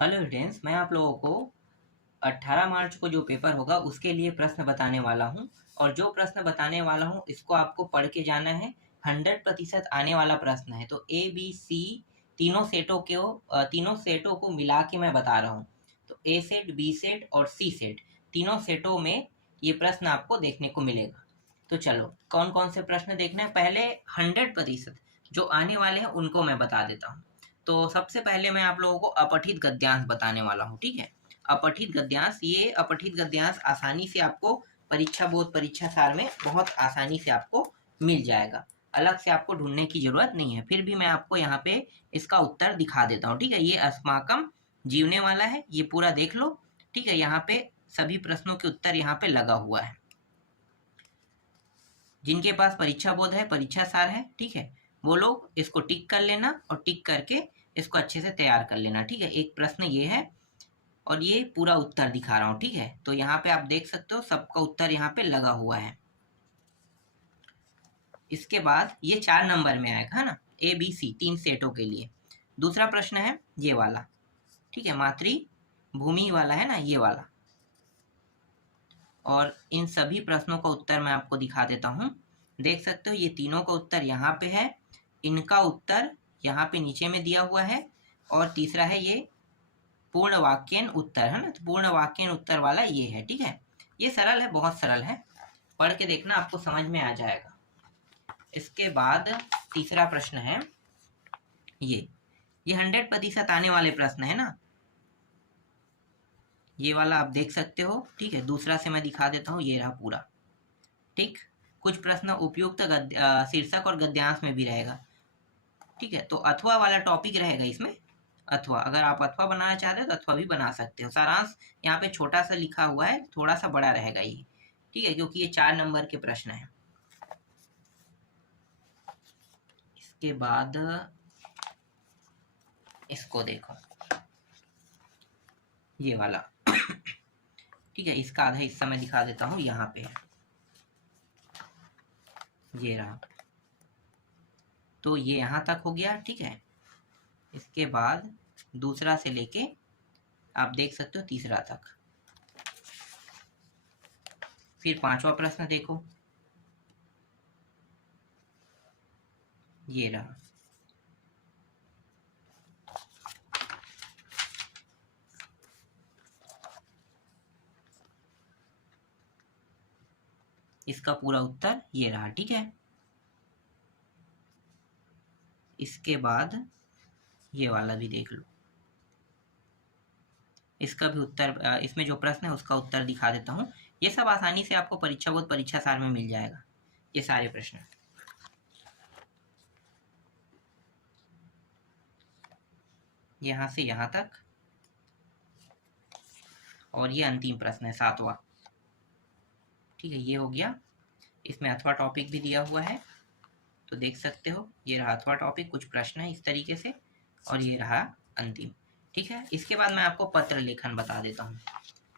Hello students, मैं आप लोगों को 18 मार्च को जो पेपर होगा उसके लिए प्रश्न बताने वाला हूं। और जो प्रश्न बताने वाला हूं इसको आपको पढ़ के जाना है। 100% आने वाला प्रश्न है। तो ए बी सी तीनों सेटों को मिला के मैं बता रहा हूं। तो ए सेट, बी सेट और सी सेट, तीनों सेटों में ये प्रश्न आपको देखने को मिलेगा। तो चलो, कौन कौन से प्रश्न देखना है। पहले 100% जो आने वाले हैं उनको मैं बता देता हूँ। तो सबसे पहले मैं आप लोगों को अपठित गद्यांश बताने वाला हूँ, ठीक है। अपठित गद्यांश, ये अपठित गद्यांश आसानी से आपको परीक्षा बोध परीक्षा सार में बहुत आसानी से आपको मिल जाएगा। अलग से आपको ढूंढने की जरूरत नहीं है। फिर भी मैं आपको यहाँ पे इसका उत्तर दिखा देता हूँ, ठीक है। ये अस्माकम जीवने वाला है, ये पूरा देख लो, ठीक है। यहाँ पे सभी प्रश्नों के उत्तर यहाँ पे लगा हुआ है। जिनके पास परीक्षा बोध है, परीक्षा सार है, ठीक है, वो लोग इसको टिक कर लेना और टिक करके इसको अच्छे से तैयार कर लेना, ठीक है। एक प्रश्न ये है और ये पूरा उत्तर दिखा रहा हूं, ठीक है। तो यहाँ पे आप देख सकते हो सबका उत्तर यहाँ पे लगा हुआ है। इसके बाद ये 4 नंबर में आएगा, है ना, ए बी सी, 3 सेटों के लिए। दूसरा प्रश्न है ये वाला, ठीक है, मातृभूमि वाला है ना, ये वाला। और इन सभी प्रश्नों का उत्तर मैं आपको दिखा देता हूँ। देख सकते हो ये तीनों का उत्तर यहाँ पे है, इनका उत्तर यहाँ पे नीचे में दिया हुआ है। और तीसरा है ये पूर्ण वाक्यन उत्तर, है ना, तो पूर्ण वाक्यन उत्तर वाला ये है, ठीक है। ये सरल है, बहुत सरल है, पढ़ के देखना, आपको समझ में आ जाएगा। इसके बाद तीसरा प्रश्न है ये 100% आने वाले प्रश्न है ना, ये वाला आप देख सकते हो, ठीक है। दूसरा से मैं दिखा देता हूँ, ये रहा पूरा, ठीक। कुछ प्रश्न उपयुक्त शीर्षक और गद्यांश में भी रहेगा, ठीक है। तो अथवा वाला टॉपिक रहेगा इसमें। अथवा, अगर आप अथवा बनाना चाहते हो तो अथवा भी बना सकते हो। सारांश यहाँ पे छोटा सा लिखा हुआ है, थोड़ा सा बड़ा रहेगा ये, ठीक है, क्योंकि ये 4 नंबर के प्रश्न है। इसके बाद इसको देखो, ये वाला ठीक है, इसका आधा हिस्सा मैं दिखा देता हूँ, यहाँ पे ये रहा। तो ये यहाँ तक हो गया, ठीक है। इसके बाद दूसरा से लेके आप देख सकते हो तीसरा तक। फिर 5वां प्रश्न देखो, ये रहा। इसका पूरा उत्तर ये रहा, ठीक है। इसके बाद ये वाला भी देख लो, इसका भी उत्तर, इसमें जो प्रश्न है उसका उत्तर दिखा देता हूँ। ये सब आसानी से आपको परीक्षा बोध परीक्षा सार में मिल जाएगा, ये सारे प्रश्न। यहाँ से यहाँ तक, और ये अंतिम प्रश्न है 7वां, ठीक है। ये हो गया, इसमें अथवा टॉपिक भी दिया हुआ है, तो देख सकते हो, ये रहा अथवा टॉपिक, कुछ प्रश्न है इस तरीके से, और ये रहा अंतिम, ठीक है। इसके बाद मैं आपको पत्र लेखन बता देता हूँ।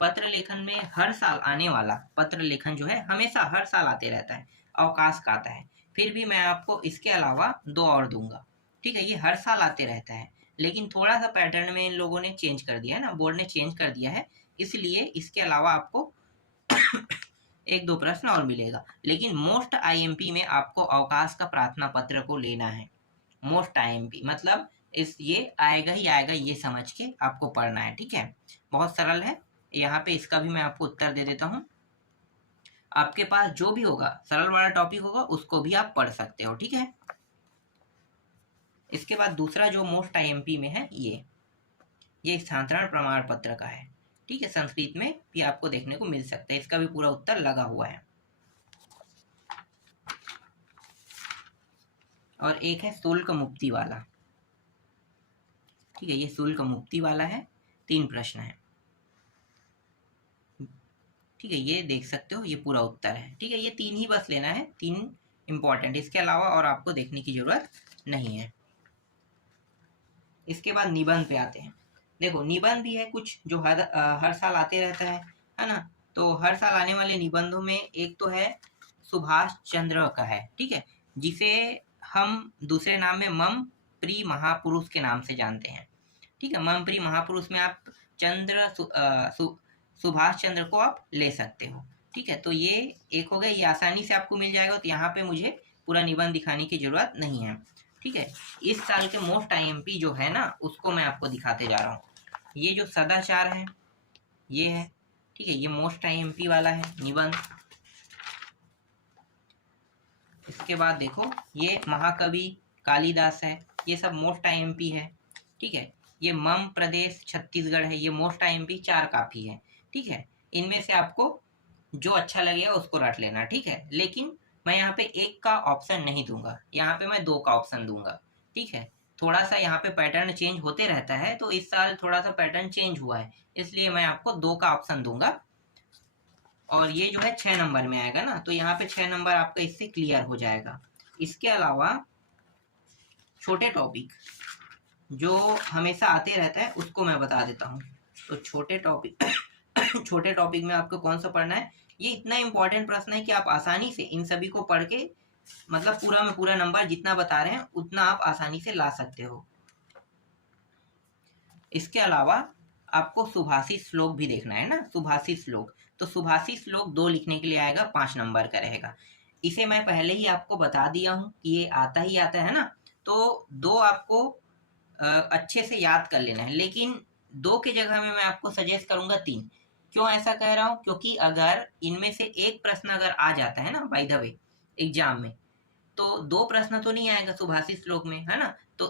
पत्र लेखन में हर साल आने वाला पत्र लेखन जो है, हमेशा हर साल आते रहता है, अवकाश का आता है। फिर भी मैं आपको इसके अलावा 2 और दूंगा, ठीक है। ये हर साल आते रहता है, लेकिन थोड़ा सा पैटर्न में इन लोगों ने चेंज कर दिया है ना, बोर्ड ने चेंज कर दिया है, इसलिए इसके अलावा आपको 1-2 प्रश्न और मिलेगा। लेकिन मोस्ट आईएमपी में आपको अवकाश का प्रार्थना पत्र को लेना है। मोस्ट आईएमपी मतलब ये आएगा ही आएगा, ये समझ के आपको पढ़ना है, ठीक है। बहुत सरल है। यहाँ पे इसका भी मैं आपको उत्तर दे देता हूँ। आपके पास जो भी होगा, सरल वाला टॉपिक होगा, उसको भी आप पढ़ सकते हो, ठीक है। इसके बाद दूसरा जो मोस्ट आईएमपी में है, ये स्थानांतरण प्रमाण पत्र का है, ठीक है। संस्कृत में भी आपको देखने को मिल सकता है, इसका भी पूरा उत्तर लगा हुआ है। और एक है शुल्क मुक्ति वाला, ठीक है, ये शुल्क मुक्ति वाला है, 3 प्रश्न है, ठीक है। ये देख सकते हो, ये पूरा उत्तर है, ठीक है। ये 3 ही बस लेना है, 3 इंपॉर्टेंट, इसके अलावा और आपको देखने की जरूरत नहीं है। इसके बाद निबंध पे आते हैं। देखो, निबंध भी है कुछ जो हर साल आते रहता है ना। तो हर साल आने वाले निबंधों में एक तो है सुभाष चंद्र का है, ठीक है, जिसे हम दूसरे नाम में मम प्री महापुरुष के नाम से जानते हैं, ठीक है, ममप्रिय महापुरुष में आप सुभाष चंद्र को आप ले सकते हो। ठीक है, तो ये एक हो गया, ये आसानी से आपको मिल जाएगा, तो यहाँ पे मुझे पूरा निबंध दिखाने की जरूरत नहीं है। ठीक है, इस साल के मोस्ट IMP जो है ना, उसको मैं आपको दिखाते जा रहा हूँ। ये जो सदाचार है ये है, ठीक है, ये मोस्ट IMP वाला है निबंध। इसके बाद देखो ये महाकवि कालिदास है, ये सब मोस्ट IMP है। ठीक है, ये मम प्रदेश छत्तीसगढ़ है, ये मोस्ट IMP 4 काफी है। ठीक है, इनमें से आपको जो अच्छा लगेगा उसको रट लेना। ठीक है, लेकिन मैं यहाँ पे एक का ऑप्शन नहीं दूंगा, यहाँ पे मैं 2 का ऑप्शन दूंगा। ठीक है, थोड़ा सा यहाँ पे पैटर्न चेंज होते रहता है, तो इस साल थोड़ा सा पैटर्न चेंज हुआ है, इसलिए मैं आपको 2 का ऑप्शन दूंगा। और ये जो है 6 नंबर में आएगा ना, तो यहाँ पे 6 नंबर आपका इससे क्लियर हो जाएगा। इसके अलावा छोटे टॉपिक जो हमेशा आते रहता है उसको मैं बता देता हूँ। तो छोटे टॉपिक छोटे टॉपिक में आपको कौन सा पढ़ना है, ये इतना इंपॉर्टेंट प्रश्न है कि आप आसानी से इन सभी को पढ़ के मतलब पूरा में पूरा नंबर जितना बता रहे हैं उतना आप आसानी से ला सकते हो। इसके अलावा आपको सुभाषित श्लोक भी देखना है ना, सुभाषित श्लोक। तो सुभाषित श्लोक 2 लिखने के लिए आएगा, 5 नंबर का रहेगा। इसे मैं पहले ही आपको बता दिया हूँ कि ये आता ही आता है ना, तो 2 आपको अच्छे से याद कर लेना है, लेकिन 2 की जगह में मैं आपको सजेस्ट करूंगा 3। क्यों ऐसा कह रहा हूँ, क्योंकि अगर इनमें से एक प्रश्न अगर आ जाता है ना बाय द वे एग्जाम में, तो 2 प्रश्न तो नहीं आएगा सुभाषित श्लोक में, है ना। तो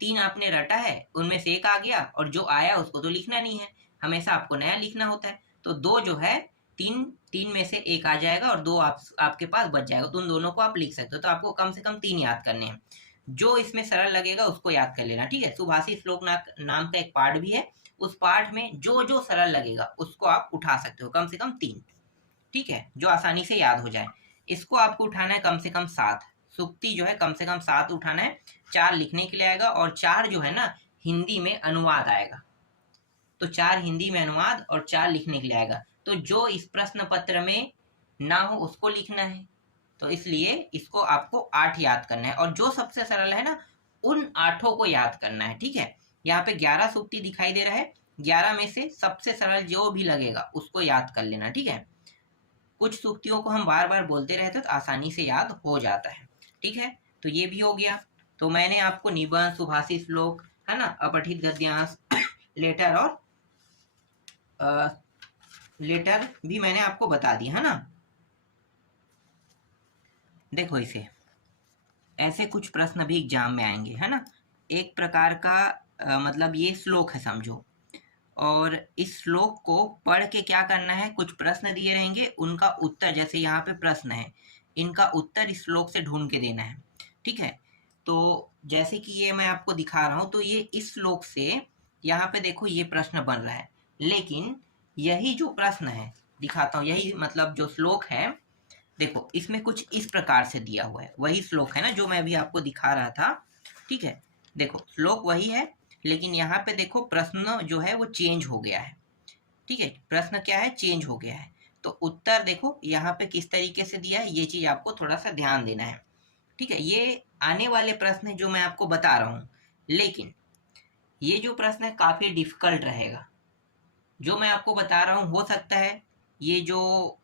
3 आपने रटा है, उनमें से एक आ गया, और जो आया उसको तो लिखना नहीं है, हमेशा आपको नया लिखना होता है। तो 2 जो है, 3 में से एक आ जाएगा और 2 आपके पास बच जाएगा, तो उन दोनों को आप लिख सकते हो। तो आपको कम से कम 3 याद करने हैं, जो इसमें सरल लगेगा उसको याद कर लेना। ठीक है, सुभाषित श्लोक नाम का एक पार्ट भी है, उस पार्ट में जो जो सरल लगेगा उसको आप उठा सकते हो, कम से कम 3। ठीक है, जो आसानी से याद हो जाए। इसको आपको उठाना है कम से कम 7, सुक्ति जो है कम से कम 7 उठाना है। 4 लिखने के लिए आएगा, और 4 जो है ना हिंदी में अनुवाद आएगा, तो 4 हिंदी में अनुवाद और 4 लिखने के लिए आएगा। तो जो इस प्रश्न पत्र में ना हो उसको लिखना है, तो इसलिए इसको आपको 8 याद करना है, और जो सबसे सरल है ना उन 8 को याद करना है। ठीक है, यहाँ पे 11 सूक्ति दिखाई दे रहा है, 11 में से सबसे सरल जो भी लगेगा उसको याद कर लेना। ठीक है, कुछ सूक्तियों को हम बार बार बोलते रहते तो आसानी से याद हो जाता है। ठीक है, तो ये भी हो गया। तो मैंने आपको निबंध, सुभाषित श्लोक, है ना, अपठित गद्यांश, लेटर और लेटर भी मैंने आपको बता दिया, है ना। देखो इसे ऐसे कुछ प्रश्न भी एग्जाम में आएंगे, है ना। एक प्रकार का मतलब ये श्लोक है समझो, और इस श्लोक को पढ़ के क्या करना है, कुछ प्रश्न दिए रहेंगे, उनका उत्तर, जैसे यहाँ पे प्रश्न है, इनका उत्तर इस श्लोक से ढूंढ के देना है। ठीक है, तो जैसे कि ये मैं आपको दिखा रहा हूँ, तो ये इस श्लोक से यहाँ पे देखो ये प्रश्न बन रहा है, लेकिन यही जो प्रश्न है दिखाता हूँ, यही मतलब जो श्लोक है, देखो इसमें कुछ इस प्रकार से दिया हुआ है, वही श्लोक है ना जो मैं अभी आपको दिखा रहा था। ठीक है, देखो श्लोक वही है, लेकिन यहाँ पे देखो प्रश्न जो है वो चेंज हो गया है। ठीक है, प्रश्न क्या है, चेंज हो गया है। तो उत्तर देखो यहाँ पे किस तरीके से दिया है, ये चीज आपको थोड़ा सा ध्यान देना है। ठीक है, ये आने वाले प्रश्न जो मैं आपको बता रहा हूँ, लेकिन ये जो प्रश्न है काफी डिफिकल्ट रहेगा। जो मैं आपको बता रहा हूँ, हो सकता है ये जो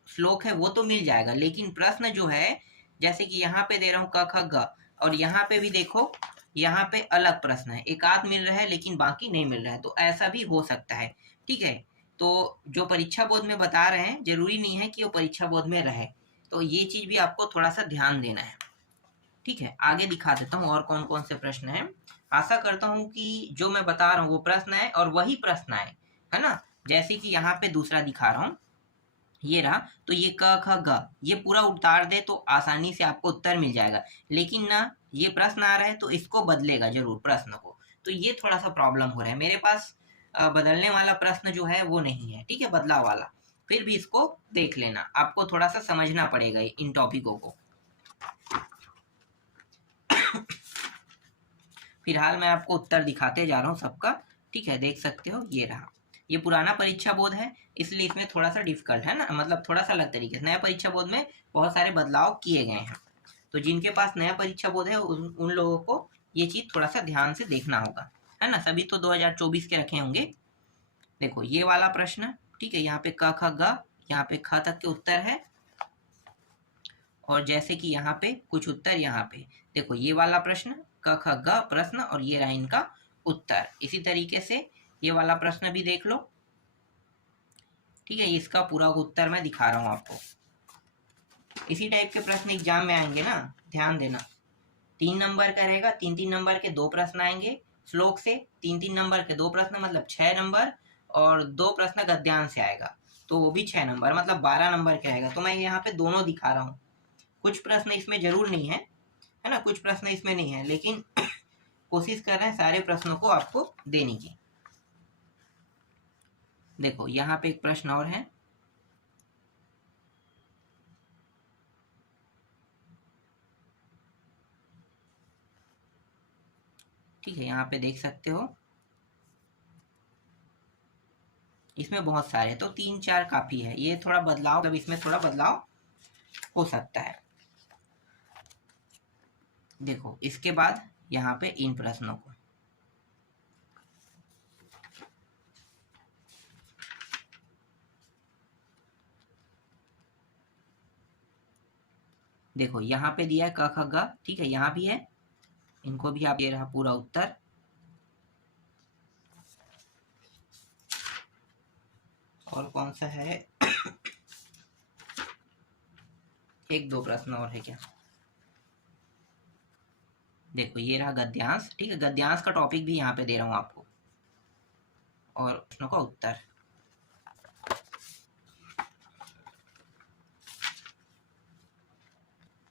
श्लोक है वो तो मिल जाएगा, लेकिन प्रश्न जो है, जैसे कि यहाँ पे दे रहा हूँ क ख ग, और यहाँ पे भी देखो यहाँ पे अलग प्रश्न है, एक आध मिल रहा है लेकिन बाकी नहीं मिल रहा है, तो ऐसा भी हो सकता है। ठीक है, तो जो परीक्षा बोर्ड में बता रहे हैं जरूरी नहीं है कि वो परीक्षा बोर्ड में रहे, तो ये चीज भी आपको थोड़ा सा ध्यान देना है। ठीक है, आगे दिखा देता हूँ और कौन कौन से प्रश्न हैं। आशा करता हूँ कि जो मैं बता रहा हूँ वो प्रश्न है और वही प्रश्न है ना। जैसे कि यहाँ पे दूसरा दिखा रहा हूँ, ये रहा, तो ये क ख ग, ये पूरा उतार दे तो आसानी से आपको उत्तर मिल जाएगा, लेकिन ना ये प्रश्न आ रहा है तो इसको बदलेगा जरूर प्रश्न को, तो ये थोड़ा सा प्रॉब्लम हो रहा है। मेरे पास बदलने वाला प्रश्न जो है वो नहीं है, ठीक है, बदलाव वाला, फिर भी इसको देख लेना, आपको थोड़ा सा समझना पड़ेगा इन टॉपिकों को। फिलहाल मैं आपको उत्तर दिखाते जा रहा हूँ सबका। ठीक है, देख सकते हो ये रहा, ये पुराना परीक्षा बोर्ड है इसलिए इसमें थोड़ा सा डिफिकल्ट है ना, मतलब थोड़ा सा अलग तरीके से। नया परीक्षा बोर्ड में बहुत सारे बदलाव किए गए हैं, तो जिनके पास नया परीक्षा बोर्ड है उन लोगों को ये चीज थोड़ा सा ध्यान से देखना होगा, है ना, सभी तो 2024 के रखे होंगे। देखो ये वाला प्रश्न, ठीक है, यहाँ पे क ख ग, यहाँ पे ख तक के उत्तर है, और जैसे कि यहाँ पे कुछ उत्तर यहाँ पे देखो ये वाला प्रश्न क ख ग प्रश्न, और ये रहा इनका उत्तर। इसी तरीके से ये वाला प्रश्न भी देख लो, ठीक है, इसका पूरा उत्तर मैं दिखा रहा हूँ आपको। इसी टाइप के प्रश्न एग्जाम में आएंगे ना, ध्यान देना। 3 नंबर का रहेगा, 3-3 नंबर के 2 प्रश्न आएंगे श्लोक से, 3-3 नंबर के 2 प्रश्न मतलब 6 नंबर, और 2 प्रश्न गद्यांश से आएगा तो वो भी 6 नंबर मतलब 12 नंबर का आएगा। तो मैं यहाँ पे दोनों दिखा रहा हूँ। कुछ प्रश्न इसमें जरूर नहीं है ना, कुछ प्रश्न इसमें नहीं है, लेकिन कोशिश कर रहे हैं सारे प्रश्नों को आपको देने की। देखो यहाँ पे एक प्रश्न और है, ठीक है, यहाँ पे देख सकते हो, इसमें बहुत सारे, तो 3-4 काफी है। ये थोड़ा बदलाव, मतलब इसमें थोड़ा बदलाव हो सकता है। देखो इसके बाद यहाँ पे इन प्रश्नों को, देखो यहाँ पे दिया है क ख ग, ठीक है, यहाँ भी है, इनको भी आप, ये रहा पूरा उत्तर। और कौन सा है, 1-2 प्रश्न और है क्या। देखो ये रहा गद्यांश, ठीक है, गद्यांश का टॉपिक भी यहाँ पे दे रहा हूँ आपको, और प्रश्नों का उत्तर।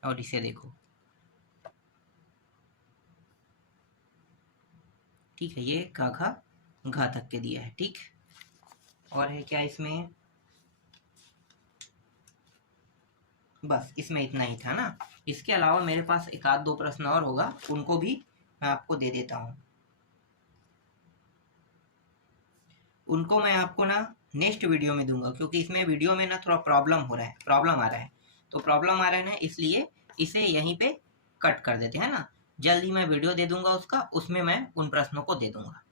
और इसे देखो, ठीक है, ये क ख घ तक के दिया है, ठीक। और है क्या इसमें, बस इसमें इतना ही था ना। इसके अलावा मेरे पास 1-2 प्रश्न और होगा, उनको भी मैं आपको दे देता हूँ। उनको मैं आपको ना नेक्स्ट वीडियो में दूंगा, क्योंकि इसमें वीडियो में ना थोड़ा प्रॉब्लम आ रहा है, तो प्रॉब्लम आ रहा है ना, इसलिए इसे यहीं पे कट कर देते हैं ना। जल्दी मैं वीडियो दे दूंगा उसका, उसमें मैं उन प्रश्नों को दे दूंगा।